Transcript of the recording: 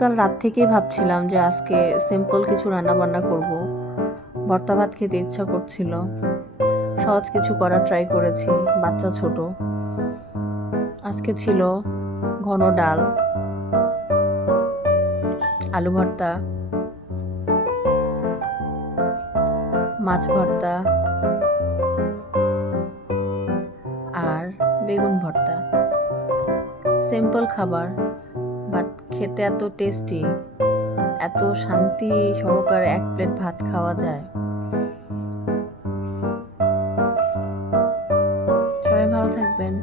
কাল রাত থেকেই ভাবছিলাম যে আজকে সিম্পল কিছু রান্না বান্না করব। ভর্তা ভাত খেতে ইচ্ছা করছিল, সহজ কিছু করার ট্রাই করেছি। বাচ্চা ছোট, আজকে ছিল ঘন ডাল, আলু ভর্তা, মাছ ভর্তা আর বেগুন ভর্তা। সিম্পল খাবার, বাট খেতে এত টেস্টি, এত শান্তি সহকারে এক প্লেট ভাত খাওয়া যায়। সবাই ভালো থাকবেন।